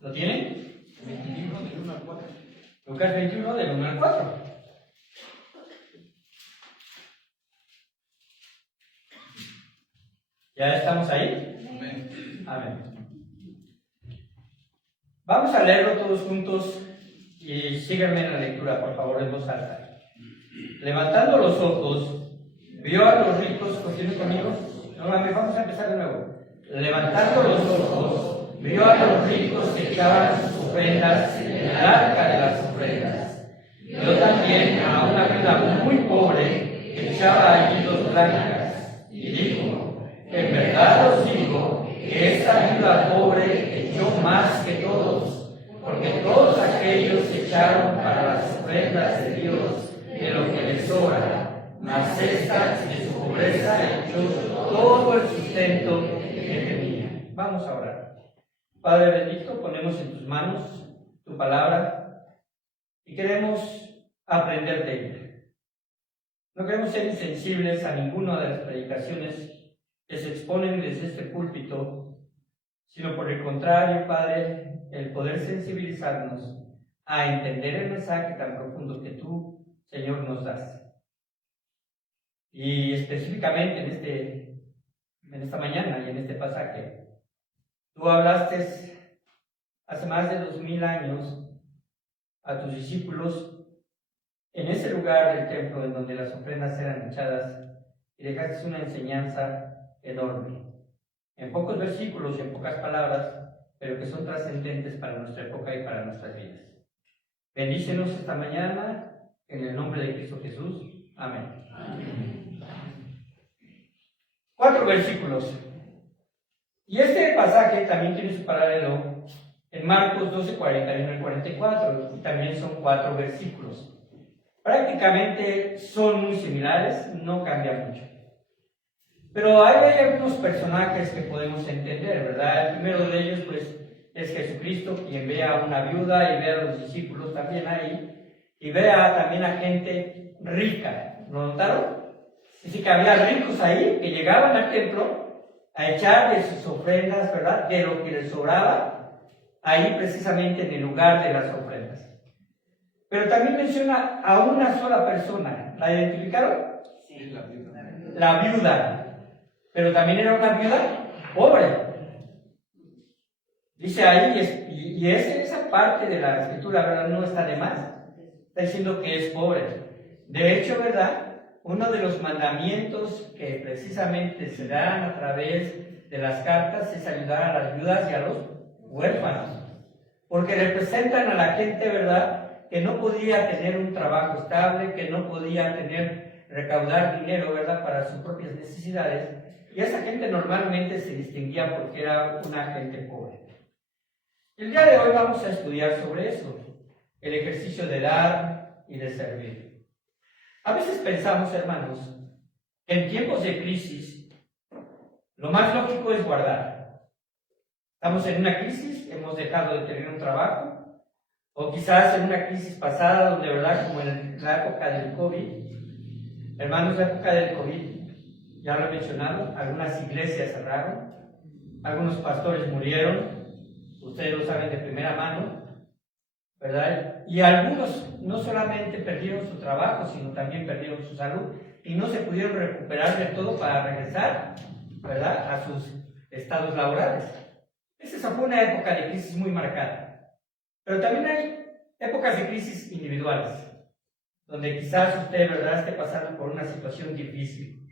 ¿Lo tienen? 21 del 1 al 4. Lucas 21 del 1 al 4. ¿Ya estamos ahí? Amén. Amén. Vamos a leerlo todos juntos y síganme en la lectura, por favor, en voz alta. Levantando los ojos, vio a los ricos, ¿continúen conmigo? No, vamos a empezar de nuevo. Levantando los ojos, vio a los ricos que echaban sus ofrendas en el arca de las ofrendas. Vio también a una viuda muy pobre que echaba allí 2 blancas, y dijo: en verdad os digo que esta viuda pobre echó más que todos, porque todos aquellos echaron para las ofrendas de Dios de lo que les sobra, mas esta de su pobreza echó todo el sustento que tenía. Vamos a orar. Padre bendito, ponemos en tus manos tu palabra y queremos aprender de ella. No queremos ser insensibles a ninguna de las predicaciones que se exponen desde este púlpito, sino por el contrario, Padre, el poder sensibilizarnos a entender el mensaje tan profundo que tú, Señor, nos das. Y específicamente en esta mañana y en este pasaje, tú hablaste hace más de 2000 años a tus discípulos en ese lugar del templo en donde las ofrendas eran echadas y dejaste una enseñanza enorme, en pocos versículos y en pocas palabras, pero que son trascendentes para nuestra época y para nuestras vidas. Bendícenos esta mañana en el nombre de Cristo Jesús. Amén. Amén. 4 versículos. Y este pasaje también tiene su paralelo en Marcos 12, 41 y 44, y también son 4 versículos. Prácticamente son muy similares, no cambian mucho. Pero hay algunos personajes que podemos entender, ¿verdad? El primero de ellos, pues, es Jesucristo, quien ve a una viuda y ve a los discípulos también ahí, y ve también a gente rica. ¿Lo notaron? Dice que había ricos ahí que llegaban al templo a echar de sus ofrendas, ¿verdad? De lo que les sobraba, ahí precisamente en el lugar de las ofrendas. Pero también menciona a una sola persona. ¿La identificaron? Sí, la viuda. La viuda. Pero también era una viuda pobre. Dice ahí, y esa parte de la escritura, ¿verdad? No está de más. Está diciendo que es pobre. De hecho, ¿verdad? Uno de los mandamientos que precisamente se dan a través de las cartas es ayudar a las viudas y a los huérfanos. Porque representan a la gente, ¿verdad? Que no podía tener un trabajo estable, que no podía recaudar dinero, ¿verdad? Para sus propias necesidades. Y esa gente normalmente se distinguía porque era una gente pobre. El día de hoy vamos a estudiar sobre eso, el ejercicio de dar y de servir. A veces pensamos, hermanos, que en tiempos de crisis, lo más lógico es guardar. Estamos en una crisis, hemos dejado de tener un trabajo, o quizás en una crisis pasada, donde, ¿verdad? Como en la época del COVID, hermanos, la época del COVID, ya lo he mencionado, algunas iglesias cerraron, algunos pastores murieron, ustedes lo saben de primera mano, ¿verdad? Y algunos no solamente perdieron su trabajo, sino también perdieron su salud y no se pudieron recuperar de todo para regresar, ¿verdad?, a sus estados laborales. Esa fue una época de crisis muy marcada. Pero también hay épocas de crisis individuales, donde quizás usted, ¿verdad?, esté pasando por una situación difícil.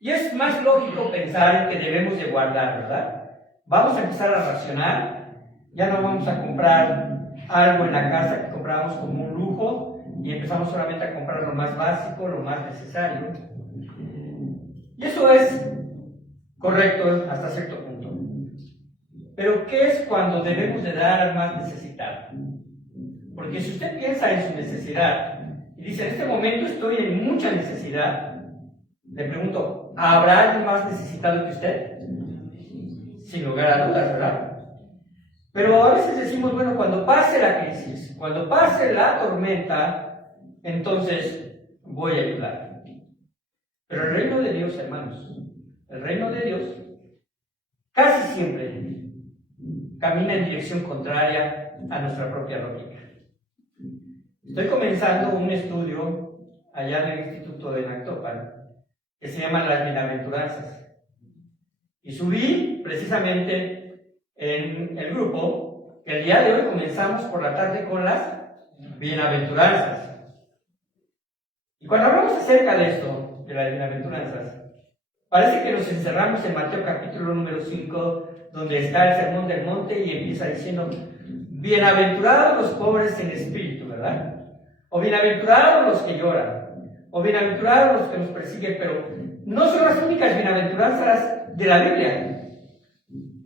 Y es más lógico pensar en que debemos de guardar, ¿verdad? Vamos a empezar a racionar, ya no vamos a comprar algo en la casa que compramos como un lujo y empezamos solamente a comprar lo más básico, lo más necesario. Y eso es correcto hasta cierto punto. Pero ¿qué es cuando debemos de dar al más necesitado? Porque si usted piensa en su necesidad y dice, en este momento estoy en mucha necesidad, le pregunto, ¿habrá alguien más necesitado que usted? Sin lugar a dudas, ¿verdad? Pero a veces decimos, bueno, cuando pase la crisis, cuando pase la tormenta, entonces voy a ayudar. Pero el reino de Dios, hermanos, el reino de Dios, casi camina en dirección contraria a nuestra propia lógica. Estoy comenzando un estudio allá en el Instituto de Nactopan que se llama Las Bienaventuranzas. Y subí precisamente en el grupo que el día de hoy comenzamos por la tarde con las Bienaventuranzas. Y cuando hablamos acerca de esto, de las Bienaventuranzas, parece que nos encerramos en Mateo capítulo número 5, donde está el Sermón del Monte y empieza diciendo: bienaventurados los pobres en espíritu, ¿verdad? O bienaventurados los que lloran, o bienaventurados los que nos persiguen, pero no son las únicas bienaventuranzas de la Biblia.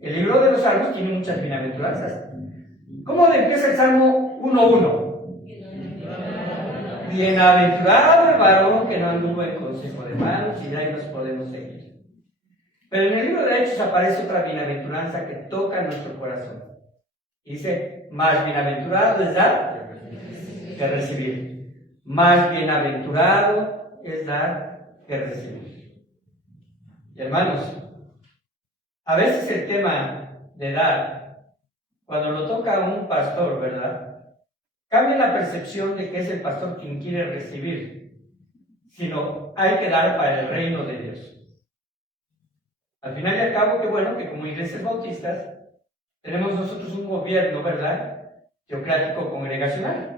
El libro de los Salmos tiene muchas bienaventuranzas. ¿Cómo empieza el Salmo 1:1? Bienaventurado el varón que no anduvo en consejo de malos, y de ahí nos podemos seguir. Pero en el libro de Hechos aparece otra bienaventuranza que toca nuestro corazón. Y dice: más bienaventurado es dar que recibir. Más bienaventurado es dar que recibir. Y hermanos, a veces el tema de dar, cuando lo toca un pastor, ¿verdad?, cambia la percepción de que es el pastor quien quiere recibir, sino hay que dar para el reino de Dios. Al final y al cabo, qué bueno que como iglesias bautistas tenemos nosotros un gobierno, ¿verdad?, teocrático congregacional.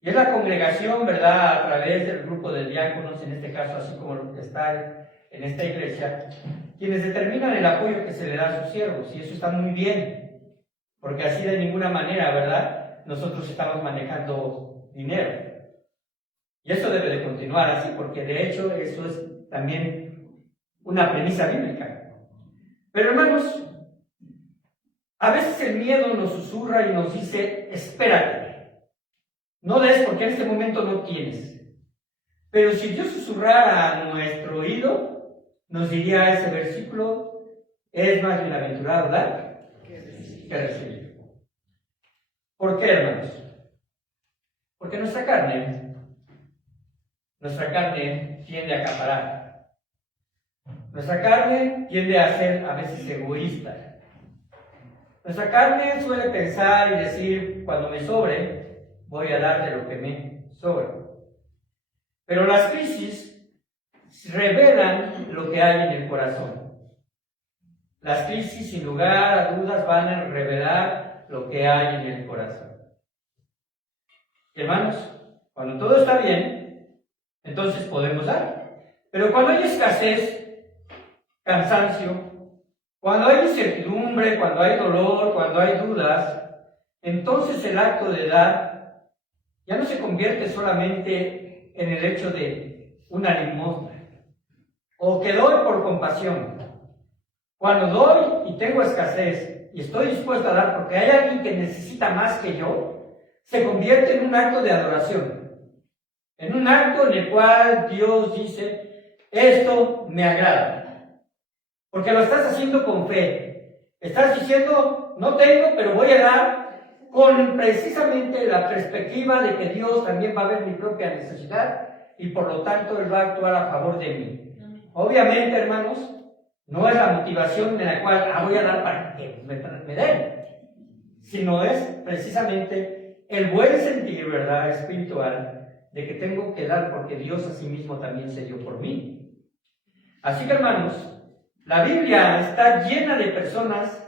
Y es la congregación, ¿verdad?, a través del grupo de diáconos, en este caso, así como lo que está en esta iglesia, quienes determinan el apoyo que se le da a sus siervos. Y eso está muy bien, porque así de ninguna manera, ¿verdad?, nosotros estamos manejando dinero. Y eso debe de continuar así, porque de hecho eso es también una premisa bíblica. Pero hermanos, a veces el miedo nos susurra y nos dice: espérate, no des porque en este momento no tienes. Pero si Dios susurrara a nuestro oído, nos diría ese versículo: es más bienaventurado dar que recibir. ¿Por qué, hermanos? Porque nuestra carne tiende a acaparar. Nuestra carne tiende a ser a veces egoísta. Nuestra carne suele pensar y decir: cuando me sobre, voy a dar de lo que me sobra. Pero las crisis revelan lo que hay en el corazón. Las crisis, sin lugar a dudas, van a revelar lo que hay en el corazón. Hermanos, cuando todo está bien, entonces podemos dar. Pero cuando hay escasez, cansancio, cuando hay incertidumbre, cuando hay dolor, cuando hay dudas, entonces el acto de dar ya no se convierte solamente en el hecho de una limosna o que doy por compasión. Cuando doy y tengo escasez y estoy dispuesto a dar porque hay alguien que necesita más que yo, se convierte en un acto de adoración, en un acto en el cual Dios dice: esto me agrada, porque lo estás haciendo con fe. Estás diciendo: no tengo, pero voy a dar, con precisamente la perspectiva de que Dios también va a ver mi propia necesidad y por lo tanto Él va a actuar a favor de mí. Obviamente, hermanos, no es la motivación en la cual voy a dar para que me den, sino es precisamente el buen sentir, ¿verdad?, espiritual, de que tengo que dar porque Dios a sí mismo también se dio por mí. Así que, hermanos, la Biblia está llena de personas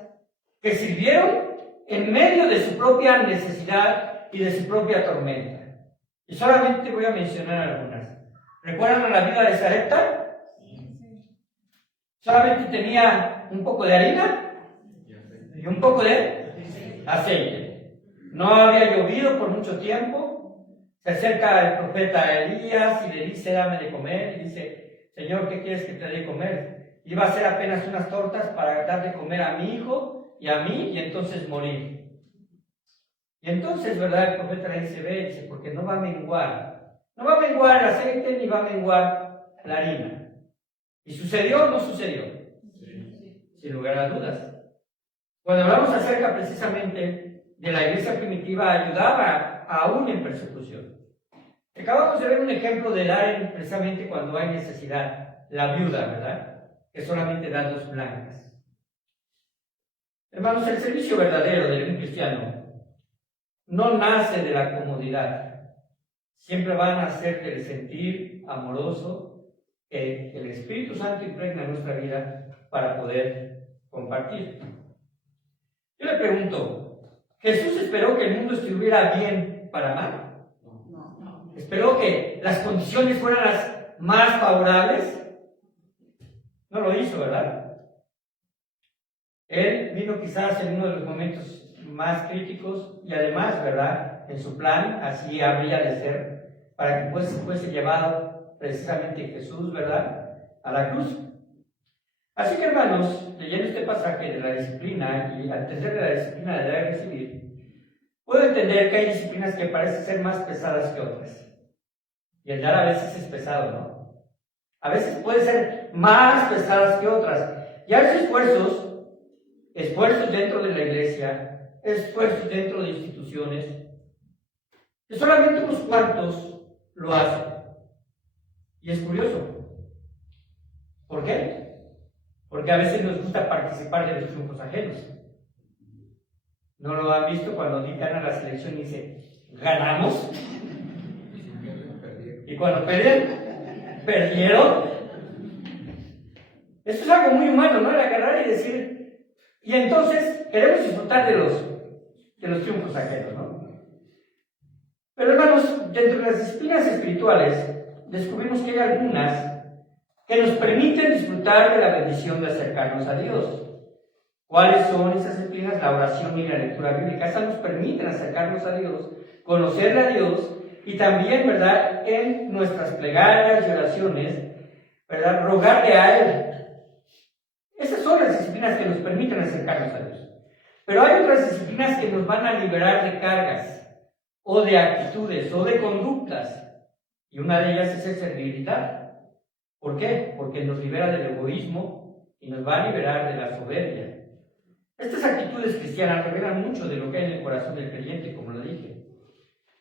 que sirvieron en medio de su propia necesidad y de su propia tormenta. Y solamente voy a mencionar algunas. ¿Recuerdan la vida de Sarepta? Solamente tenía un poco de harina y un poco de aceite. No había llovido por mucho tiempo. Se acerca el profeta Elías y le dice: dame de comer. Y dice: Señor, ¿qué quieres que te dé de comer? Iba a hacer apenas unas tortas para dar de comer a mi hijo y a mí, y entonces morir. Y entonces, ¿verdad?, el profeta le dice: ve, dice, porque no va a menguar. No va a menguar el aceite ni va a menguar la harina. ¿Y sucedió o no sucedió? Sí. Sin lugar a dudas. Cuando hablamos acerca precisamente de la iglesia primitiva, ayudaba aún en persecución. Acabamos de ver un ejemplo de dar precisamente cuando hay necesidad. La viuda, ¿verdad?, que solamente da 2 blancas. Hermanos, el servicio verdadero de un cristiano no nace de la comodidad. Siempre va a nacer del sentir amoroso que el Espíritu Santo impregna en nuestra vida para poder compartir. Yo le pregunto, ¿Jesús esperó que el mundo estuviera bien para amar? No. ¿Esperó que las condiciones fueran las más favorables? No lo hizo, ¿verdad? Él vino quizás en uno de los momentos más críticos y además, ¿verdad? En su plan, así habría de ser, para que fuese llevado precisamente Jesús, ¿verdad? A la cruz. Así que, hermanos, leyendo este pasaje de la disciplina y al entender la disciplina de dar y recibir, puedo entender que hay disciplinas que parecen ser más pesadas que otras. Y el dar a veces es pesado, ¿no? A veces puede ser más pesadas que otras. Y hay esfuerzos dentro de la iglesia, esfuerzos dentro de instituciones, que solamente unos cuantos lo hacen. Y es curioso. ¿Por qué? Porque a veces nos gusta participar de los triunfos ajenos. ¿No lo han visto cuando ganan la selección y dicen, ganamos? Y cuando perdieron. Esto es algo muy humano, ¿no? El agarrar y decir, y entonces queremos disfrutar de los triunfos ajenos, ¿no? Pero hermanos, dentro de las disciplinas espirituales, descubrimos que hay algunas que nos permiten disfrutar de la bendición de acercarnos a Dios. ¿Cuáles son esas disciplinas? La oración y la lectura bíblica. Esas nos permiten acercarnos a Dios, conocerle a Dios y también, ¿verdad?, en nuestras plegarias y oraciones, ¿verdad?, rogarle a Él. Esas son las disciplinas que nos permiten acercarnos a Dios. Pero hay otras disciplinas que nos van a liberar de cargas, o de actitudes, o de conductas. Y una de ellas es el servir y dar. ¿Por qué? Porque nos libera del egoísmo y nos va a liberar de la soberbia. Estas actitudes cristianas revelan mucho de lo que hay en el corazón del creyente, como lo dije.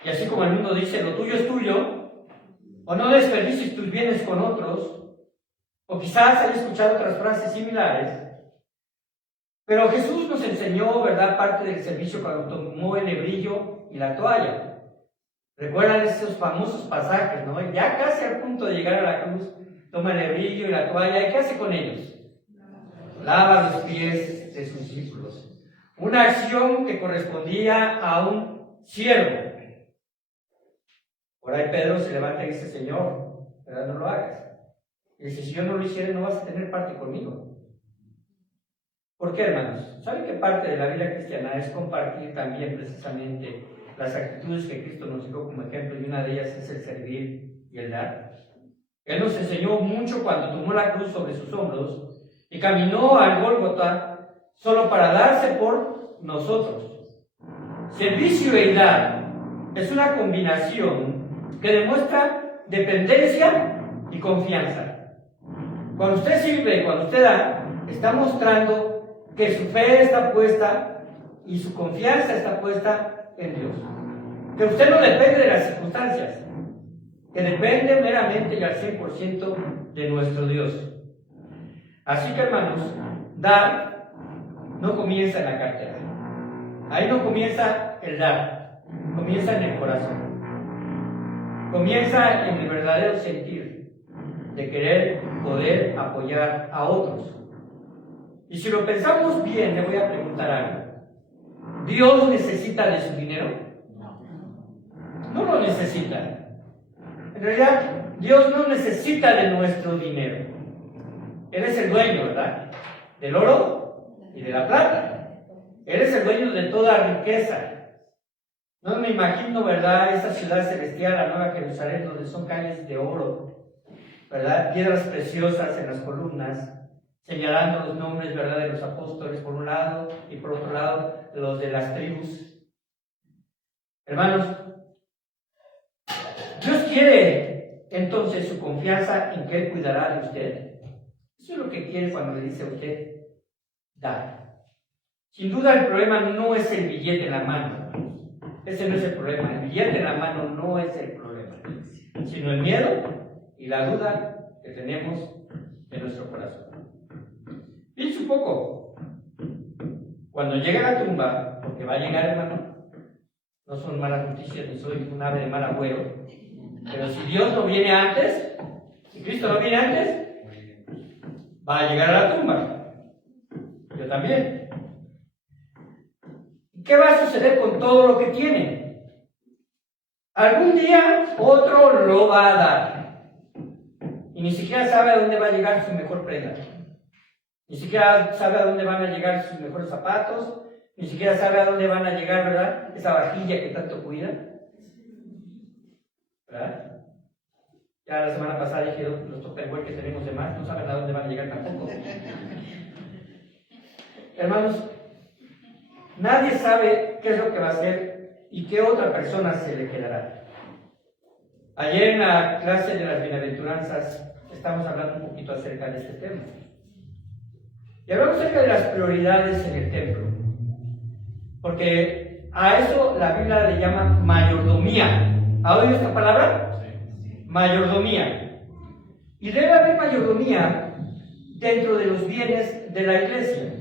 Y así como el mundo dice, lo tuyo es tuyo, o no desperdicies tus bienes con otros, o quizás haya escuchado otras frases similares, pero Jesús nos enseñó, ¿verdad?, parte del servicio cuando tomó el hebrillo y la toalla. ¿Recuerdan esos famosos pasajes, no? Ya casi a punto de llegar a la cruz, toma el hebrillo y la toalla, ¿y qué hace con ellos? Lava los pies de sus discípulos. Una acción que correspondía a un siervo. Por ahí Pedro se levanta y dice, Señor, ¿verdad?, no lo hagas. Y dice, si yo no lo hiciera, no vas a tener parte conmigo. ¿Por qué, hermanos? ¿Saben que parte de la vida cristiana es compartir también precisamente las actitudes que Cristo nos dio como ejemplo? Y una de ellas es el servir y el dar. Él nos enseñó mucho cuando tomó la cruz sobre sus hombros y caminó al Gólgota solo para darse por nosotros. Servicio y dar es una combinación que demuestra dependencia y confianza. Cuando usted sirve y cuando usted da, está mostrando que su fe está puesta y su confianza está puesta en Dios. Que usted no depende de las circunstancias, que depende meramente y al 100% de nuestro Dios. Así que, hermanos, dar no comienza en la cartera. Ahí no comienza el dar, comienza en el corazón. Comienza en el verdadero sentir de querer poder apoyar a otros. Y si lo pensamos bien, le voy a preguntar algo. ¿Dios necesita de su dinero? No lo necesita. En realidad, Dios no necesita de nuestro dinero. Él es el dueño, ¿verdad?, del oro y de la plata. Él es el dueño de toda riqueza. No me imagino, ¿verdad?, esa ciudad celestial, la Nueva Jerusalén, donde son calles de oro, ¿verdad?, piedras preciosas en las columnas, señalando los nombres, ¿verdad?, de los apóstoles por un lado y por otro lado los de las tribus. Hermanos, Dios quiere entonces su confianza en que Él cuidará de usted. Eso es lo que quiere cuando le dice a usted, dar. Sin duda el problema no es el billete en la mano. Ese no es el problema. El billete en la mano no es el problema, sino el miedo y la duda que tenemos en nuestro corazón. Piense un poco. Cuando llegue a la tumba, porque va a llegar, hermano, no son malas noticias, ni soy un ave de mal agüero, pero si Dios no viene antes, si Cristo no viene antes, va a llegar a la tumba. Yo también. ¿Qué va a suceder con todo lo que tiene? Algún día otro lo va a dar. Y ni siquiera sabe a dónde va a llegar su mejor prenda. Ni siquiera sabe a dónde van a llegar sus mejores zapatos. Ni siquiera sabe a dónde van a llegar, ¿verdad? Esa vajilla que tanto cuida. ¿Verdad? Ya la semana pasada dije, los Tupperware que tenemos de más, no saben a dónde van a llegar tampoco. Hermanos, nadie sabe qué es lo que va a hacer y qué otra persona se le quedará. Ayer en la clase de las bienaventuranzas estamos hablando un poquito acerca de este tema. Y hablamos acerca de las prioridades en el templo. Porque a eso la Biblia le llama mayordomía. ¿Ha oído esta palabra? Sí. Mayordomía. Y debe haber mayordomía dentro de los bienes de la iglesia.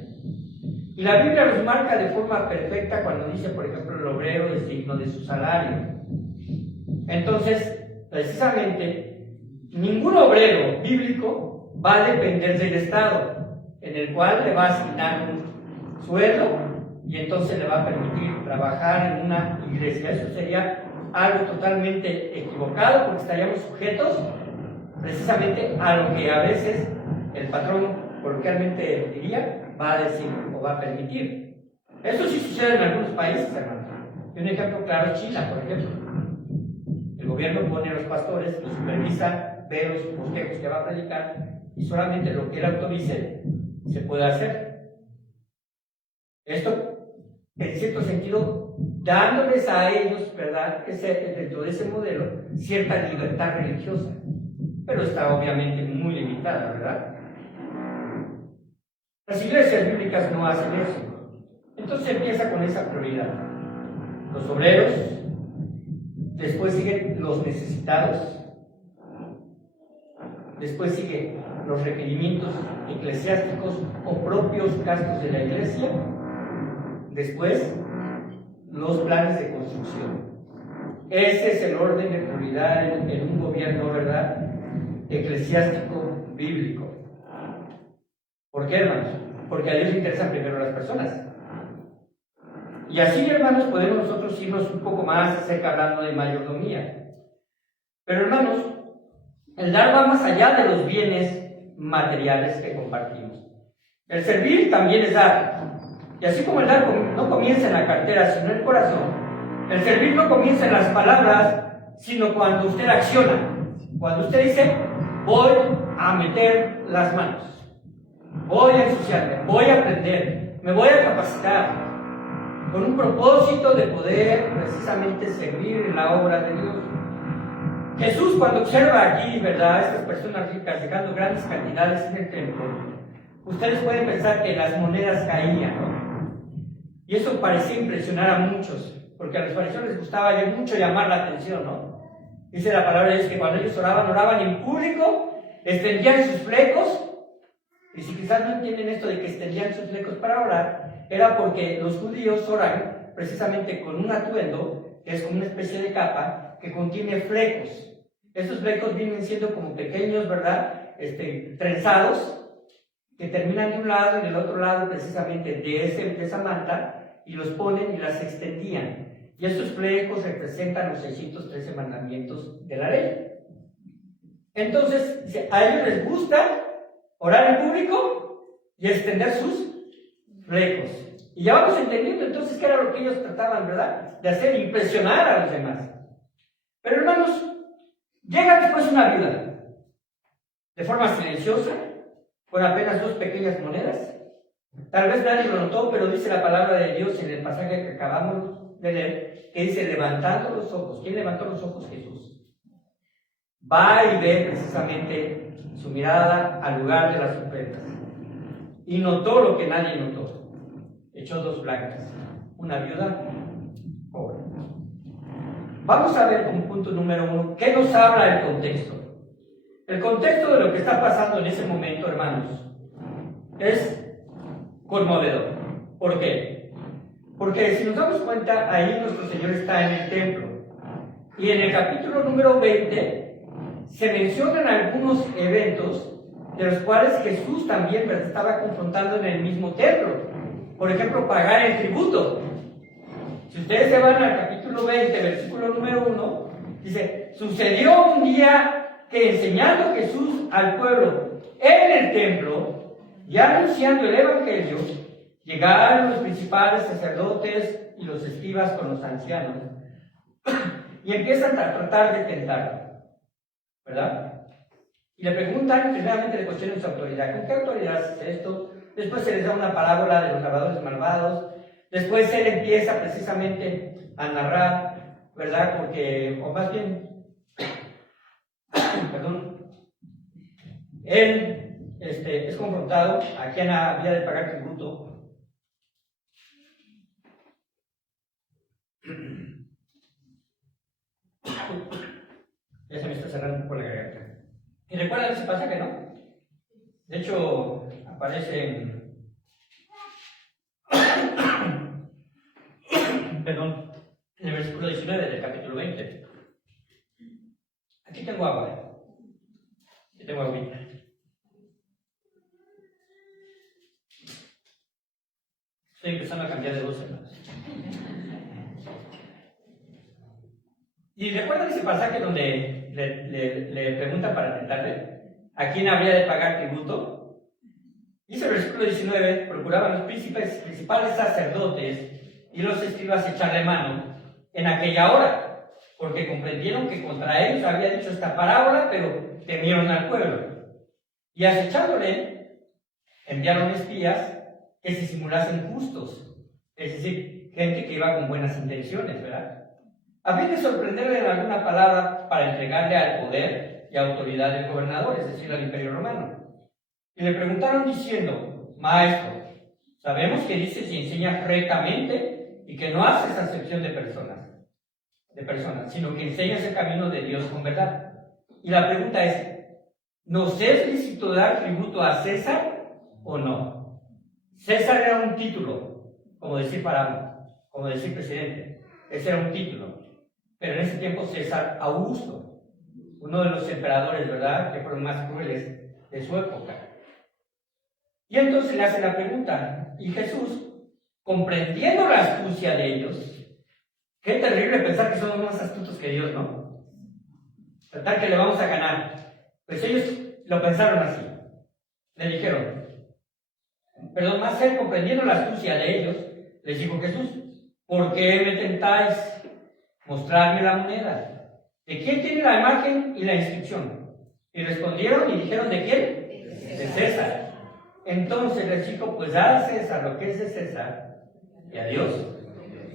Y la Biblia los marca de forma perfecta cuando dice, por ejemplo, el obrero es digno de su salario. Entonces, precisamente, ningún obrero bíblico va a depender del Estado, en el cual le va a asignar un sueldo y entonces le va a permitir trabajar en una iglesia. Eso sería algo totalmente equivocado, porque estaríamos sujetos precisamente a lo que a veces el patrón coloquialmente diría, va a decir o va a permitir. Eso sí sucede en algunos países, hermano. Y un ejemplo claro es China, por ejemplo. El gobierno pone a los pastores, los supervisa, ve los bosquejos que va a predicar y solamente lo que él autorice se puede hacer. Esto, en cierto sentido, dándoles a ellos, ¿verdad?, dentro de ese modelo, cierta libertad religiosa, pero está obviamente muy limitada, ¿verdad? Las iglesias bíblicas no hacen eso. Entonces empieza con esa prioridad. Los obreros, después siguen los necesitados, después siguen los requerimientos eclesiásticos o propios gastos de la iglesia, después los planes de construcción. Ese es el orden de prioridad en un gobierno, ¿verdad?, eclesiástico bíblico. ¿Por qué, hermanos? Porque a Dios le interesan primero las personas. Y así, hermanos, podemos nosotros irnos un poco más acerca hablando de mayordomía. Pero, hermanos, el dar va más allá de los bienes materiales que compartimos. El servir también es dar. Y así como el dar no comienza en la cartera, sino en el corazón, el servir no comienza en las palabras, sino cuando usted acciona. Cuando usted dice, voy a meter las manos, voy a ensuciarme, voy a aprender, me voy a capacitar, con un propósito de poder precisamente servir en la obra de Dios. Jesús, cuando observa aquí, ¿verdad?, estas personas ricas dejando grandes cantidades en el templo, ustedes pueden pensar que las monedas caían, ¿no? Y eso parecía impresionar a muchos, porque a los fariseos les gustaba mucho llamar la atención, ¿no? Dice la palabra de Dios que cuando ellos oraban en público, extendían sus flecos. Y si quizás no entienden esto de que extendían sus flecos para orar, era porque los judíos oran precisamente con un atuendo, que es como una especie de capa, que contiene flecos. Esos flecos vienen siendo como pequeños, ¿verdad?, trenzados, que terminan de un lado y del otro lado precisamente de esa manta, y los ponen y las extendían. Y estos flecos representan los 613 mandamientos de la ley. Entonces, a ellos les gusta orar en público y extender sus flecos. Y ya vamos entendiendo entonces qué era lo que ellos trataban, ¿verdad?, de hacer, impresionar a los demás. Pero, hermanos, llega después una viuda, de forma silenciosa, con apenas 2 pequeñas monedas. Tal vez nadie lo notó, pero dice la palabra de Dios en el pasaje que acabamos de leer, que dice, levantando los ojos. ¿Quién levantó los ojos? Jesús. Va y ve precisamente su mirada al lugar de las ofrendas. Y notó lo que nadie notó. Echó 2 blancas. Una viuda pobre. Vamos a ver como punto número 1, ¿qué nos habla el contexto? El contexto de lo que está pasando en ese momento, hermanos, es conmovedor. ¿Por qué? Porque si nos damos cuenta, ahí nuestro Señor está en el templo. Y en el capítulo número 20 se mencionan algunos eventos de los cuales Jesús también estaba confrontando en el mismo templo. Por ejemplo, pagar el tributo. Si ustedes se van al capítulo 20, versículo número 1, dice, sucedió un día que enseñando Jesús al pueblo en el templo y anunciando el evangelio, llegaron los principales sacerdotes y los escribas con los ancianos y empiezan a tratar de tentarlo, ¿verdad? Y le preguntan, primeramente le cuestionan su autoridad. ¿Con qué autoridad es esto? Después se les da una parábola de los labradores malvados. Después él empieza precisamente a narrar, ¿verdad? Porque, o más bien, perdón, él es confrontado a quien había de pagar tributo. Ya se me está cerrando un poco la garganta. ¿Y recuerdan ese pasaje, no? De hecho, aparece perdón, en el versículo 19 del capítulo 20. Aquí tengo agua. Aquí tengo agüita. Estoy empezando a cambiar de voz, hermanos. ¿Y recuerdan ese pasaje donde le preguntan para tentarle a quién habría de pagar tributo? Dice el versículo 19, procuraban los principales sacerdotes y los escribas echarle mano en aquella hora, porque comprendieron que contra ellos había dicho esta parábola, pero temieron al pueblo. Y acechándole, enviaron espías que se simulasen justos, es decir, gente que iba con buenas intenciones, ¿verdad? A fin de sorprenderle en alguna palabra para entregarle al poder y autoridad del gobernador, es decir, al imperio romano. Y le preguntaron diciendo, Maestro, sabemos que dices y enseñas rectamente y que no haces acepción de personas, sino que enseñas el camino de Dios con verdad. Y la pregunta es, ¿nos es lícito dar tributo a César o no? César era un título, como decir faraón, como decir presidente. Ese era un título. Pero en ese tiempo César Augusto, uno de los emperadores, ¿verdad?, que fueron más crueles de su época. Y entonces le hace la pregunta, y Jesús, comprendiendo la astucia de ellos, qué terrible pensar que somos más astutos que Dios, ¿no? Tratar que le vamos a ganar. Pues ellos lo pensaron así. Le dijeron, perdón, más él, comprendiendo la astucia de ellos, les dijo Jesús, ¿por qué me tentáis? Mostrarme la moneda. ¿De quién tiene la imagen y la inscripción? Y respondieron y dijeron, ¿de quién? De César. Entonces les dijo, pues dad a César lo que es de César y a Dios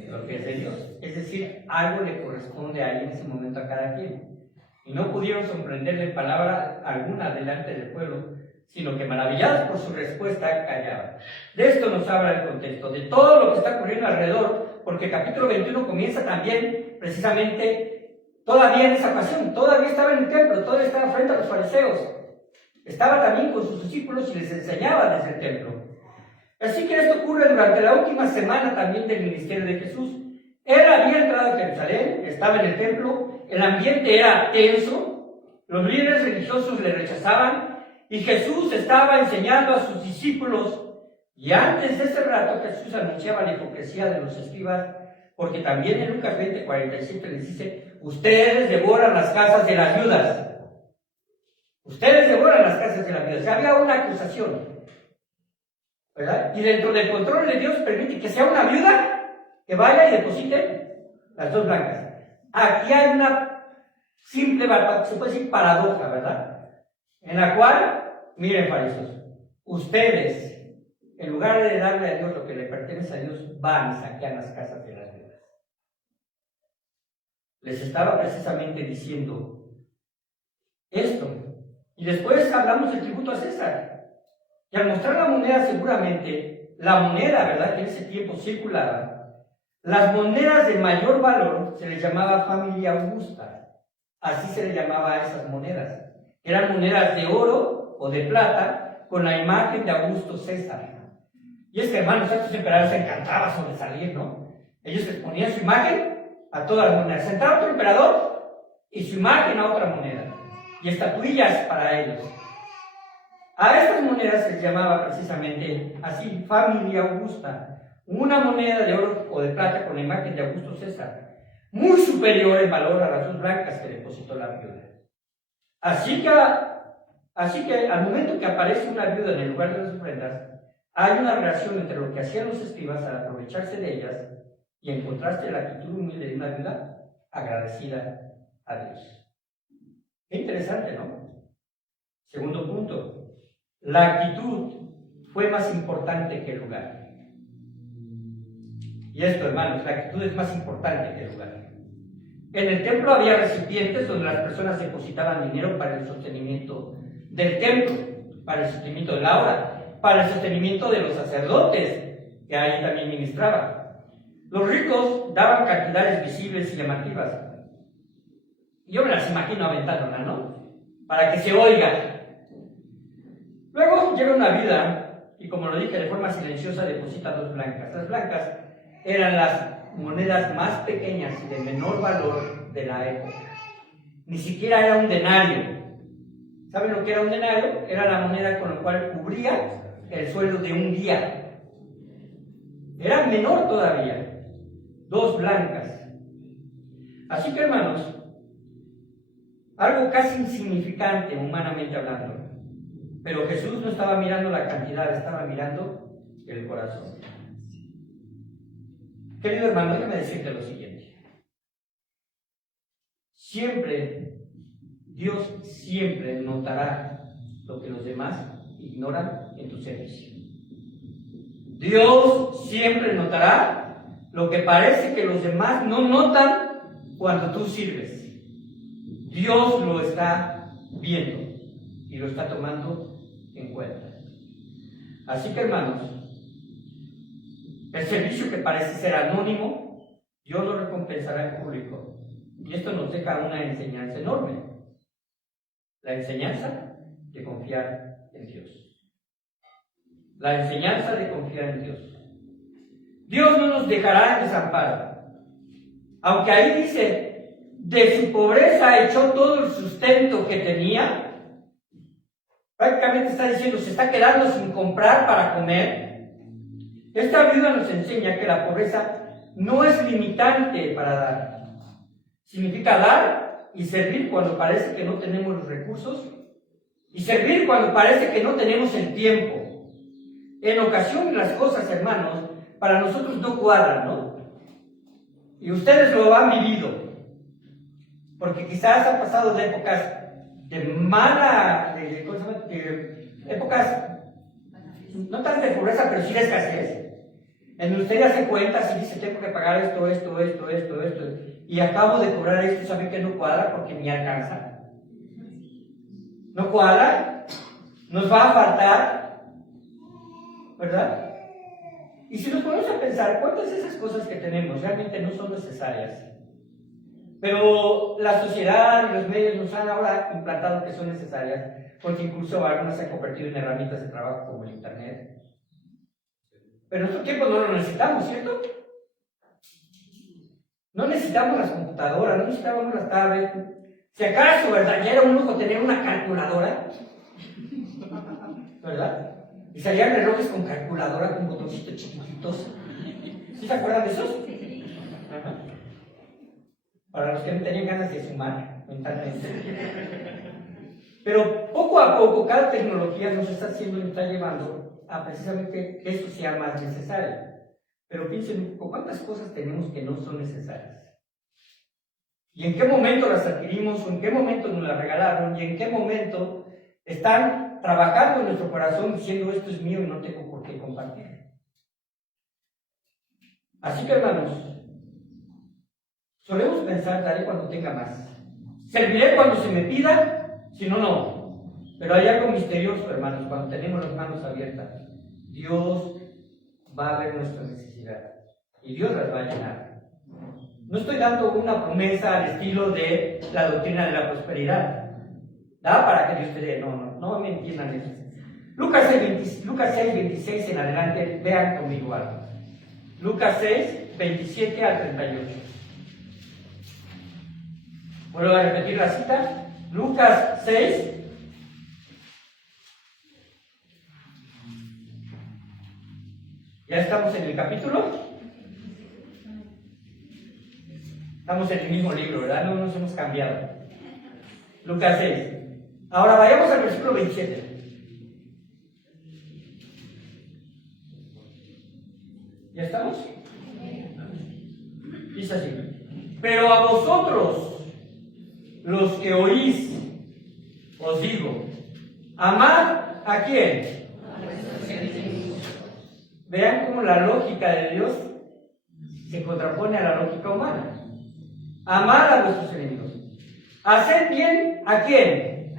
lo que es de Dios. Es decir, algo le corresponde ahí en ese momento a cada quien. Y no pudieron sorprenderle palabra alguna delante del pueblo, sino que maravillados por su respuesta callaban. De esto nos habla el contexto, de todo lo que está ocurriendo alrededor, porque el capítulo 21 comienza también precisamente todavía en esa ocasión, todavía estaba en el templo, todavía estaba frente a los fariseos, estaba también con sus discípulos y les enseñaba desde el templo. Así que esto ocurre durante la última semana también del ministerio de Jesús. Él había entrado a Jerusalén, estaba en el templo, el ambiente era tenso, los líderes religiosos le rechazaban y Jesús estaba enseñando a sus discípulos. Y antes de ese rato Jesús anunciaba la hipocresía de los escribas, porque también en Lucas 20:47 les dice, ustedes devoran las casas de las viudas. Ustedes devoran las casas de las viudas. O sea, había una acusación, ¿verdad? Y dentro del control de Dios permite que sea una viuda que vaya y deposite las dos blancas. Aquí hay una simple, se puede decir paradoja, ¿verdad? En la cual, miren, fariseos, ustedes, en lugar de darle a Dios lo que le pertenece a Dios, van y saquean las casas de las viudas. Les estaba precisamente diciendo esto. Y después hablamos del tributo a César. Y al mostrar la moneda, seguramente, la moneda, ¿verdad?, que en ese tiempo circulaba, las monedas de mayor valor se les llamaba familia augusta. Así se les llamaba a esas monedas. Eran monedas de oro o de plata con la imagen de Augusto César. Y es que, hermanos, a estos emperadores les encantaba sobresalir, ¿no? Ellos les ponían su imagen a todas las monedas. Entraba otro emperador y su imagen a otra moneda. Y estatuillas para ellos. A estas monedas se les llamaba precisamente así, familia augusta. Una moneda de oro o de plata con la imagen de Augusto César, muy superior en valor a las 2 blancas que depositó la viuda. Así que al momento que aparece una viuda en el lugar de las ofrendas, hay una relación entre lo que hacían los escribas al aprovecharse de ellas y en contraste la actitud humilde de una viuda agradecida a Dios. Qué interesante, ¿no? Segundo punto, la actitud fue más importante que el lugar. Y esto, hermanos, la actitud es más importante que el lugar. En el templo había recipientes donde las personas depositaban dinero para el sostenimiento del templo, para el sostenimiento de la obra, para el sostenimiento de los sacerdotes que ahí también ministraban. Los ricos daban cantidades visibles y llamativas. Yo me las imagino aventándolas, ¿no? Para que se oiga. Luego llega una viuda y, como lo dije, de forma silenciosa deposita 2 blancas. Las blancas eran las monedas más pequeñas y de menor valor de la época. Ni siquiera era un denario. ¿Saben lo que era un denario? Era la moneda con la cual cubría el sueldo de un día. Era menor todavía. 2 blancas. Así que, hermanos, algo casi insignificante humanamente hablando. Pero Jesús no estaba mirando la cantidad, estaba mirando el corazón. Querido hermano, déjame decirte lo siguiente. Dios siempre notará lo que los demás ignoran en tu servicio. Dios siempre notará lo que parece que los demás no notan cuando tú sirves. Dios lo está viendo y lo está tomando en cuenta. Así que, hermanos, el servicio que parece ser anónimo, Dios lo recompensará en público. Y esto nos deja una enseñanza enorme. La enseñanza de confiar en Dios. La enseñanza de confiar en Dios. Dios no nos dejará en desamparo. Aunque ahí dice, de su pobreza echó todo el sustento que tenía, prácticamente está diciendo, se está quedando sin comprar para comer. Esta viuda nos enseña que la pobreza no es limitante para dar. Significa dar y servir cuando parece que no tenemos los recursos y servir cuando parece que no tenemos el tiempo. En ocasiones las cosas, hermanos, para nosotros no cuadran, ¿no? Y ustedes lo han vivido, porque quizás han pasado de épocas de épocas no tan de pobreza, pero sí de escasez. En donde usted hace cuentas y dice, tengo que pagar esto, y acabo de cobrar esto, ¿saben que no cuadra? Porque ni alcanza. No cuadra, nos va a faltar, ¿verdad? Y si nos ponemos a pensar, ¿cuántas de esas cosas que tenemos realmente no son necesarias? Pero la sociedad y los medios nos han ahora implantado que son necesarias, porque incluso algunas se han convertido en herramientas de trabajo como el Internet. Pero en nuestro tiempo no lo necesitamos, ¿cierto? No necesitamos las computadoras, no necesitamos las tablets. Si acaso, ¿verdad? Ya era un lujo tener una calculadora, ¿verdad? Y salían relojes con calculadora, con botoncitos chiquititos. ¿Sí se acuerdan de esos? Ajá. Para los que no tenían ganas de sumar mentalmente. Pero poco a poco, cada tecnología nos está llevando a precisamente que eso sea más necesario. Pero piensen un poco, ¿cuántas cosas tenemos que no son necesarias? ¿Y en qué momento las adquirimos? ¿O en qué momento nos las regalaron? ¿Y en qué momento están trabajando en nuestro corazón diciendo, esto es mío y no tengo por qué compartir? Así que, hermanos, solemos pensar, daré cuando tenga más. Serviré cuando se me pida, si no, no. Pero hay algo misterioso, hermanos, cuando tenemos las manos abiertas. Dios va a ver nuestra necesidad y Dios las va a llenar. No estoy dando una promesa al estilo de la doctrina de la prosperidad. Da para que Dios te dé. No me entiendan eso. Lucas 6, 26 en adelante, vean conmigo algo. Lucas 6, 27 al 38. Vuelvo a repetir la cita. Lucas 6. ¿Ya estamos en el capítulo? Estamos en el mismo libro, ¿verdad? No nos hemos cambiado. Lucas 6. Ahora vayamos al versículo 27. ¿Ya estamos? Dice así: pero a vosotros, los que oís, os digo, amad ¿a quién? Vean cómo la lógica de Dios se contrapone a la lógica humana. Amad a vuestros enemigos. Haced bien ¿a quién?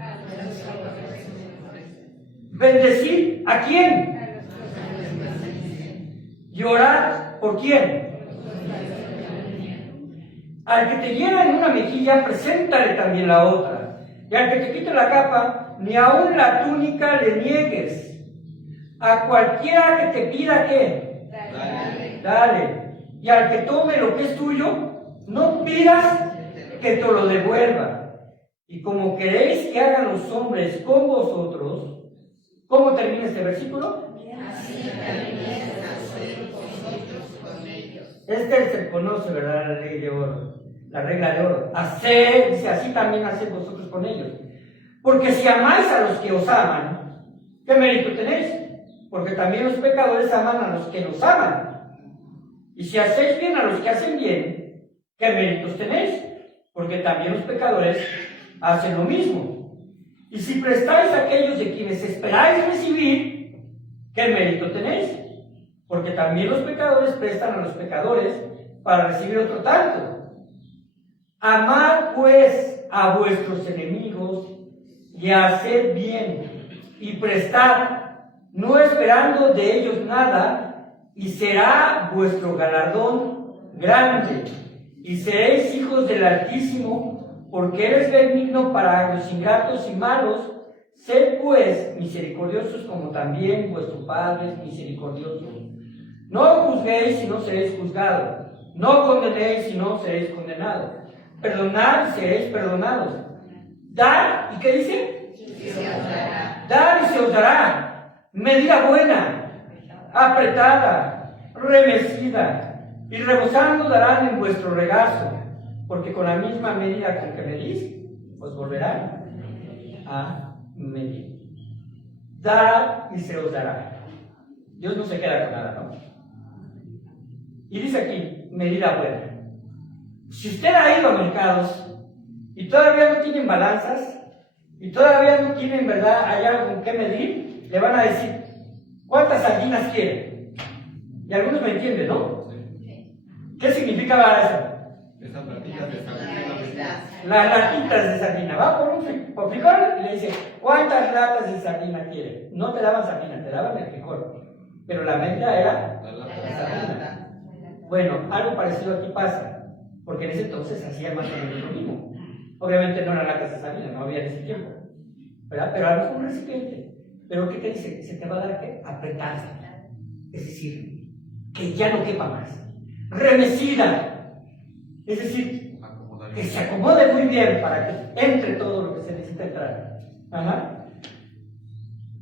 Bendecid ¿a quién? Y orad ¿por quién? Al que te hiera en una mejilla, preséntale también la otra. Y al que te quite la capa, ni aun la túnica le niegues. A cualquiera que te pida, ¿qué? Dale. Y al que tome lo que es tuyo, no pidas que te lo devuelva. Y como queréis que hagan los hombres con vosotros, ¿cómo termina este versículo? Así también haced vosotros con ellos. Este se conoce, ¿verdad? La ley de oro, la regla de oro. Haced, dice, así también haced vosotros con ellos. Porque si amáis a los que os aman, ¿qué mérito tenéis? Porque también los pecadores aman a los que los aman. Y si hacéis bien a los que hacen bien, ¿qué méritos tenéis? Porque también los pecadores hacen lo mismo. Y si prestáis a aquellos de quienes esperáis recibir, ¿qué mérito tenéis? Porque también los pecadores prestan a los pecadores para recibir otro tanto. Amad pues a vuestros enemigos y haced bien y prestad, no esperando de ellos nada, y será vuestro galardón grande, y seréis hijos del Altísimo, porque eres benigno para los ingratos y malos. Sed pues misericordiosos como también vuestro Padre es misericordioso. No juzguéis y no seréis juzgados, no condenéis y no seréis condenados. Perdonad y seréis perdonados. Dad, ¿y qué dice? Dad y se os dará. Medida buena, apretada, remecida, y rebosando darán en vuestro regazo, porque con la misma medida con que medís, os volverán a medir. Dad y se os dará. Dios no se queda con nada, ¿no? Y dice aquí, medida buena. Si usted ha ido a mercados y todavía no tienen balanzas, y todavía no tienen, ¿verdad?, hay algo con qué medir, le van a decir, ¿cuántas sardinas quiere? Y algunos me entienden, ¿no? ¿Qué significa eso? Estas latitas de sardina. Las latitas de sardina. Va por frijol y le dice, ¿cuántas latas de sardina quiere? No te daban sardina, te daban el frijol. Pero la medida era la sardina. Bueno, algo parecido aquí pasa, porque en ese entonces hacían más o menos lo mismo. Obviamente no eran latas de sardina, no había en ese tiempo, ¿verdad? Pero algo fue un recipiente. Pero ¿qué te dice? Se te va a dar que apretada, es decir, que ya no quepa más. Remecida, es decir, que se acomode muy bien para que entre todo lo que se necesita entrar. Ajá.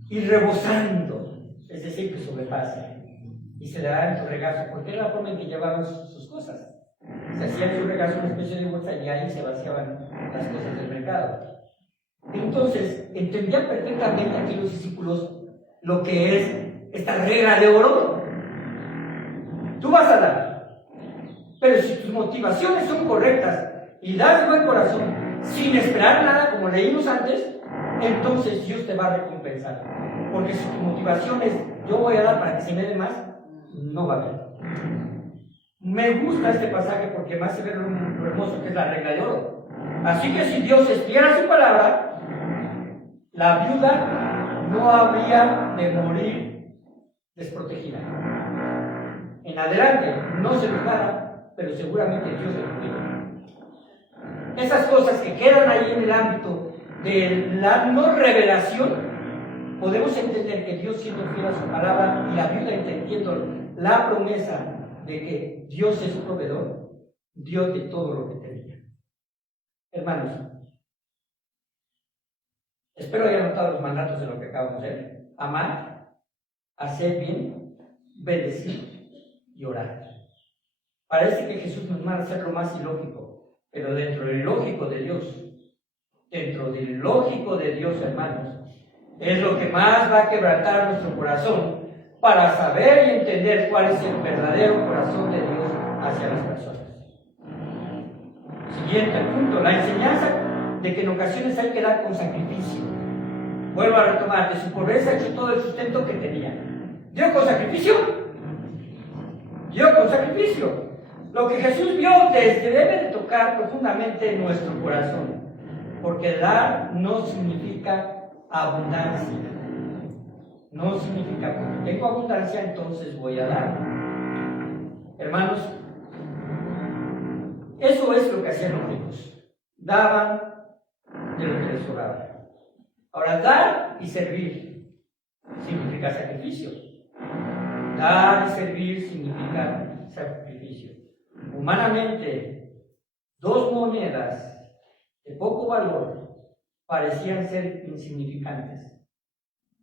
Y rebosando, es decir, que sobrepase. Y se le dará en tu regazo, porque era la forma en que llevaban sus cosas. Se hacía en su regazo una especie de bolsa y ahí se vaciaban las cosas del mercado. Entonces, entendían perfectamente aquellos discípulos lo que es esta regla de oro. Tú vas a dar, pero si tus motivaciones son correctas y das de buen corazón, sin esperar nada, como leímos antes, entonces Dios te va a recompensar. Porque si tu motivación es, yo voy a dar para que se me dé más, no va a haber. Me gusta este pasaje porque más se ve lo hermoso que es la regla de oro. Así que si Dios espiara su palabra, la viuda no habría de morir desprotegida. En adelante no se juzgara, pero seguramente Dios se juzgará. Esas cosas que quedan ahí en el ámbito de la no revelación, podemos entender que Dios, siendo fiel a su palabra, y la Biblia entendiendo la promesa de que Dios es proveedor, dio de todo lo que tenía. Hermanos, espero hayan notado los mandatos de lo que acabamos de ver: amar, hacer bien, bendecir y orar. Parece que Jesús nos manda a hacer lo más ilógico, pero dentro del lógico de Dios, hermanos, es lo que más va a quebrantar nuestro corazón para saber y entender cuál es el verdadero corazón de Dios hacia las personas. Siguiente punto, la enseñanza de que en ocasiones hay que dar con sacrificio. Vuelvo a retomar: de su pobreza echó todo el sustento que tenía. ¿Dio con sacrificio? Dio con sacrificio. Lo que Jesús vio debe de tocar profundamente en nuestro corazón, porque dar no significa abundancia. No significa, porque tengo abundancia, entonces voy a dar. Hermanos, eso es lo que hacían los ricos. Daban de lo que les sobraba. Ahora, dar y servir significa sacrificio. Dar y servir significa sacrificio. Humanamente, 2 monedas de poco valor parecían ser insignificantes,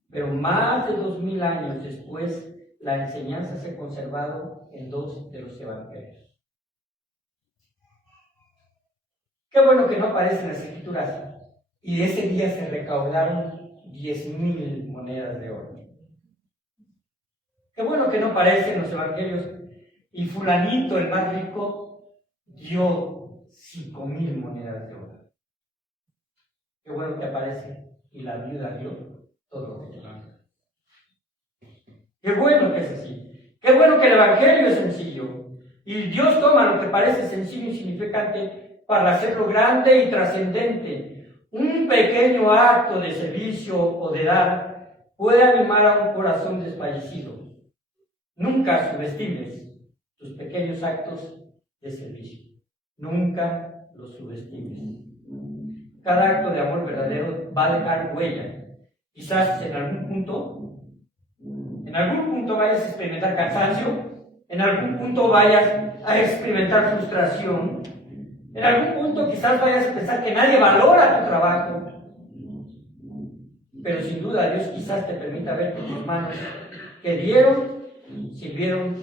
pero más de 2000 años después, la enseñanza se ha conservado en 2 de los evangelios. Qué bueno que no aparecen las escrituras. Y ese día se recaudaron 10,000 monedas de oro. Qué bueno que no aparece en los evangelios: y fulanito, el más rico, dio 5,000 monedas de oro. Qué bueno que aparece: y la viuda dio todo lo que tenía. Qué bueno que es así. Qué bueno que el evangelio es sencillo. Y Dios toma lo que parece sencillo e insignificante para hacerlo grande y trascendente. Un pequeño acto de servicio o de dar puede animar a un corazón desfallecido. Nunca subestimes tus pequeños actos de servicio. Nunca los subestimes. Cada acto de amor verdadero va a dejar huella. Quizás en algún punto vayas a experimentar cansancio, en algún punto vayas a experimentar frustración, en algún punto quizás vayas a pensar que nadie valora tu trabajo, pero sin duda Dios quizás te permita ver que tus manos que dieron, sirvieron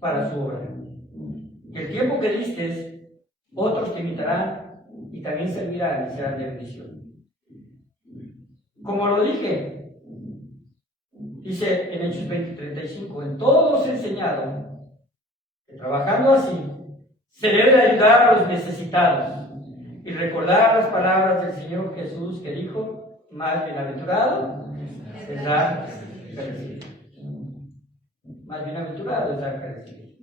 para su obra. Que el tiempo que diste, otros te imitarán y también servirán y serán de bendición. Como lo dije, dice en Hechos 20:35, en todo os he enseñado que trabajando así se debe de ayudar a los necesitados y recordar las palabras del Señor Jesús, que dijo: más bienaventurado es dar que recibir. Más bienaventurado es dar que recibir.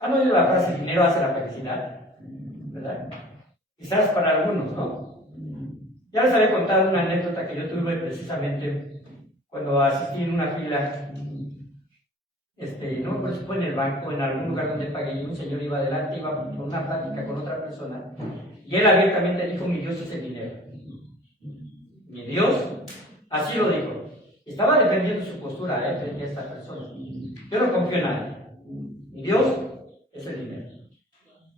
¿Han oído la frase dinero hace la felicidad? ¿Verdad? Quizás para algunos, ¿no? Ya les había contado una anécdota que yo tuve precisamente cuando asistí en una fila. No, pues fue en el banco, en algún lugar donde pagué, y un señor iba adelante, iba con una plática con otra persona, y él abiertamente dijo: mi Dios es el dinero. Mi Dios, así lo dijo. Estaba defendiendo su postura frente a esta persona. Yo no confío en nadie. Mi Dios es el dinero.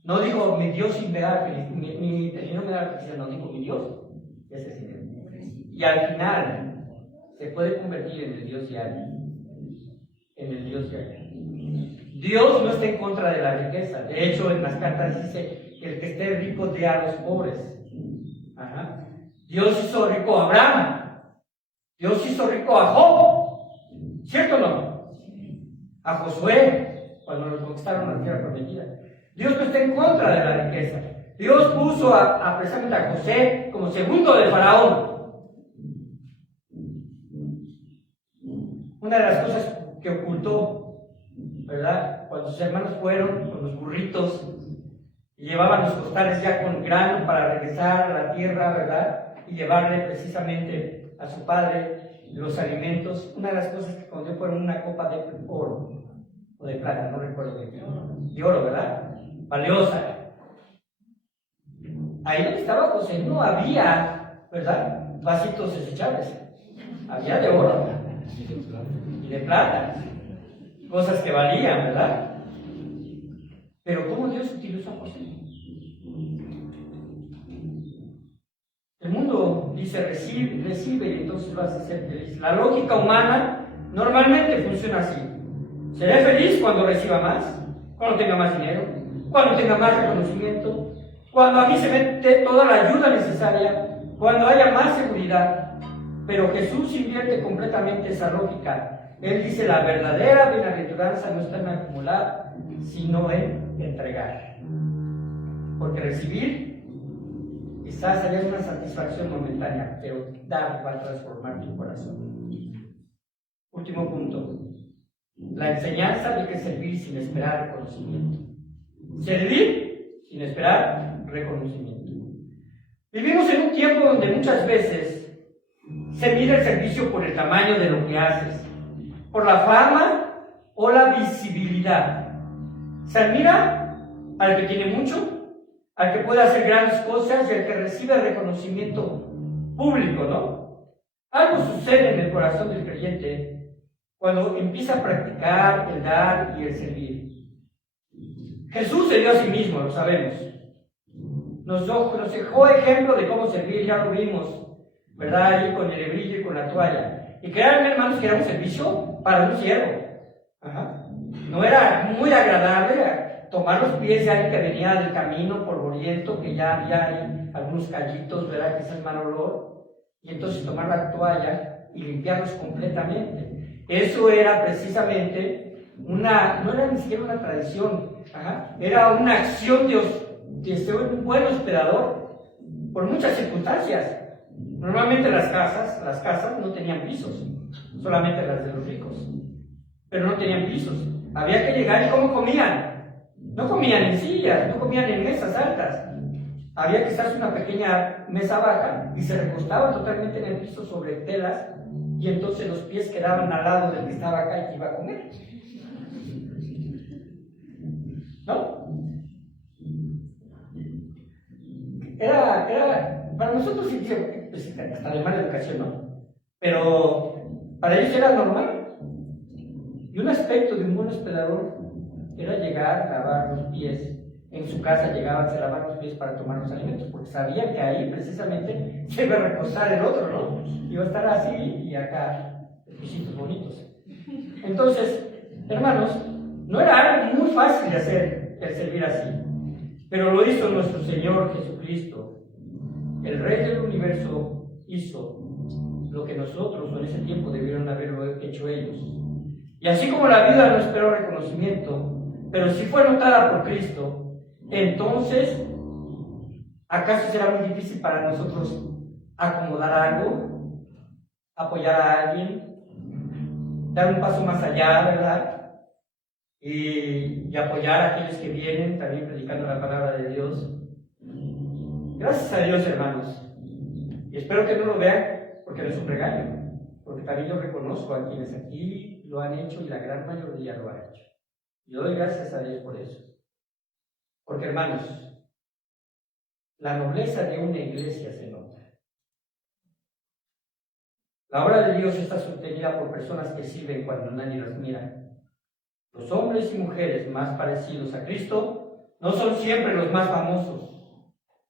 No dijo: mi Dios sí me da felicidad, mi dinero me da felicidad. No, dijo: mi Dios es el dinero. Y al final se puede convertir en el Dios de alguien. En el Dios de alguien. Dios no está en contra de la riqueza. De hecho, en las cartas dice que el que esté rico dé a los pobres. Ajá. Dios hizo rico a Abraham. Dios hizo rico a Job. ¿Cierto o no? A Josué, cuando lo conquistaron la tierra prometida. Dios no está en contra de la riqueza. Dios puso precisamente a José como segundo de Faraón. Una de las cosas que ocultó, ¿verdad? Cuando sus hermanos fueron con los burritos y llevaban los costales ya con grano para regresar a la tierra, ¿verdad? Y llevarle precisamente a su padre los alimentos. Una de las cosas que escondió fueron una copa de oro o de plata, no recuerdo bien, de oro, ¿verdad? Valiosa. Ahí donde estaba José no había, ¿verdad? vasitos desechables. Había de oro y de plata, cosas que valían, ¿verdad? Pero ¿cómo Dios utilizó a José? El mundo dice recibe y entonces vas a ser feliz. La lógica humana normalmente funciona así. Seré feliz cuando reciba más, cuando tenga más dinero, cuando tenga más reconocimiento, cuando a mí se me dé toda la ayuda necesaria, cuando haya más seguridad. Pero Jesús invierte completamente esa lógica. Él dice: la verdadera bienaventuranza no está en acumular, sino en entregar. Porque recibir quizás haya una satisfacción momentánea, pero dar va a transformar tu corazón. Último punto. La enseñanza de que servir sin esperar reconocimiento. Servir sin esperar reconocimiento. Vivimos en un tiempo donde muchas veces se mide el servicio por el tamaño de lo que haces, por la fama o la visibilidad. Se admira al que tiene mucho, al que puede hacer grandes cosas y al que recibe reconocimiento público, ¿no? Algo sucede en el corazón del creyente cuando empieza a practicar el dar y el servir. Jesús se dio a sí mismo, lo sabemos. Nos dejó ejemplo de cómo servir, ya lo vimos, ¿verdad? Ahí con el hebrillo y con la toalla. Y créanme, hermanos, que era un servicio para un siervo. No era muy agradable tomar los pies de alguien que venía del camino polvoriento, que ya había ahí algunos callitos, ¿verdad? Que es el mal olor. Y entonces tomar la toalla y limpiarlos completamente. Eso era precisamente no era ni siquiera una tradición, era una acción de ser un buen hospedador por muchas circunstancias. Normalmente las casas no tenían pisos, solamente las de los ricos, pero no tenían pisos. Había que llegar. ¿Y cómo comían? No comían en sillas, no comían en mesas altas. Había que estarse una pequeña mesa baja y se recostaban totalmente en el piso sobre telas, y entonces los pies quedaban al lado del que estaba acá y que iba a comer. ¿No? Era para nosotros sí, pues, hasta de mala educación, ¿no? Pero para ellos era normal. Y un aspecto de un buen hospedador era llegar, lavar los pies. En su casa llegaban, se lavaban los pies para tomar los alimentos, porque sabían que ahí precisamente se iba a recostar el otro, ¿no? Iba a estar así y acá, pisitos bonitos. Entonces, hermanos, no era algo muy fácil de hacer el servir así, pero lo hizo nuestro Señor Jesucristo. El Rey del Universo hizo lo que nosotros en ese tiempo debieron haberlo hecho ellos. Y así como la viuda no esperó reconocimiento, pero sí fue notada por Cristo, entonces, ¿acaso será muy difícil para nosotros acomodar algo, apoyar a alguien, dar un paso más allá, ¿verdad? Y apoyar a aquellos que vienen también predicando la palabra de Dios? Gracias a Dios, hermanos. Y espero que no lo vean porque no es un regaño, porque también yo reconozco a quienes aquí lo han hecho y la gran mayoría lo ha hecho. Yo doy gracias a Dios por eso. Porque, hermanos, la nobleza de una iglesia se nota. La obra de Dios está sostenida por personas que sirven cuando nadie las mira. Los hombres y mujeres más parecidos a Cristo no son siempre los más famosos.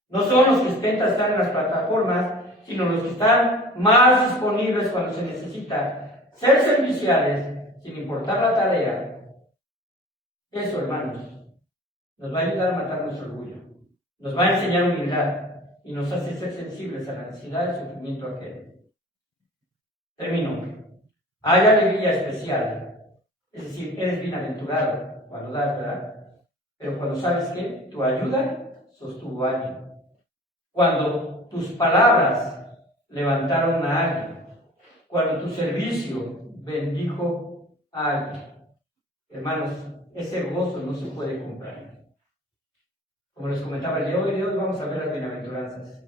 No son los que ostentan estar en las plataformas, sino los que están más disponibles cuando se necesita. Ser serviciales, sin importar la tarea. Eso, hermanos, nos va a ayudar a matar nuestro orgullo, nos va a enseñar humildad y nos hace ser sensibles a la necesidad y sufrimiento ajeno. Termino. Hay alegría especial, es decir, eres bienaventurado cuando das, ¿verdad? Pero cuando sabes que tu ayuda sostuvo a alguien, cuando tus palabras levantaron a alguien, cuando tu servicio bendijo a alguien. Hermanos, ese gozo no se puede comprar. Como les comentaba el día de hoy, vamos a ver las bienaventuranzas.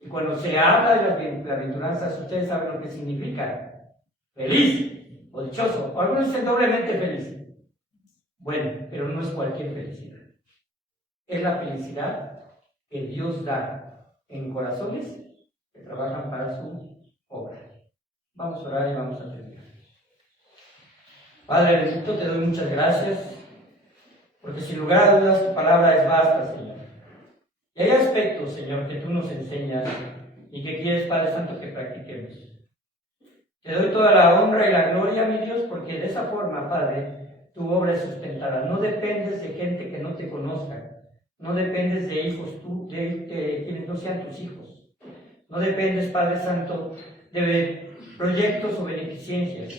Y cuando se habla de las bienaventuranzas, ustedes saben lo que significa. Feliz o dichoso, o algunos dicen doblemente feliz. Bueno, pero no es cualquier felicidad. Es la felicidad que Dios da en corazones que trabajan para su obra. Vamos a orar y vamos a terminar. Padre bendito, te doy muchas gracias, porque sin lugar a dudas tu palabra es vasta, Señor. Y hay aspectos, Señor, que tú nos enseñas y que quieres, Padre Santo, que practiquemos. Te doy toda la honra y la gloria, mi Dios, porque de esa forma, Padre, tu obra es sustentada. No dependes de gente que no te conozca. No dependes de hijos de quienes no sean tus hijos. No dependes, Padre Santo, de proyectos o beneficencias.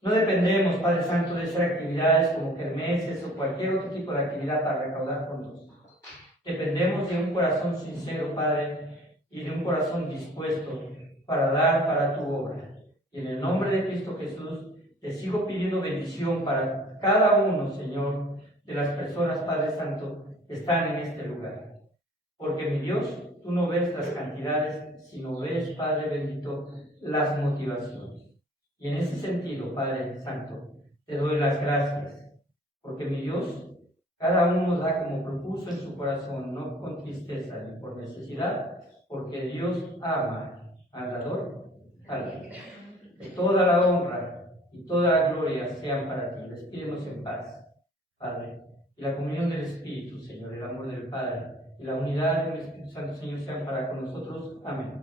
No dependemos, Padre Santo, de hacer actividades como kermeses o cualquier otro tipo de actividad para recaudar fondos. Dependemos de un corazón sincero, Padre, y de un corazón dispuesto para dar para tu obra. Y en el nombre de Cristo Jesús, te sigo pidiendo bendición para cada uno, Señor, de las personas, Padre Santo, que están en este lugar. Porque, mi Dios, tú no ves las cantidades, sino ves, Padre bendito, las motivaciones. Y en ese sentido, Padre Santo, te doy las gracias, porque, mi Dios, cada uno da como propuso en su corazón, no con tristeza ni por necesidad, porque Dios ama al dador, al rico. Que toda la honra y toda la gloria sean para ti. Despídenos en paz, Padre. Y la comunión del Espíritu, Señor, el amor del Padre y la unidad del Espíritu Santo, Señor, sean para con nosotros. Amén.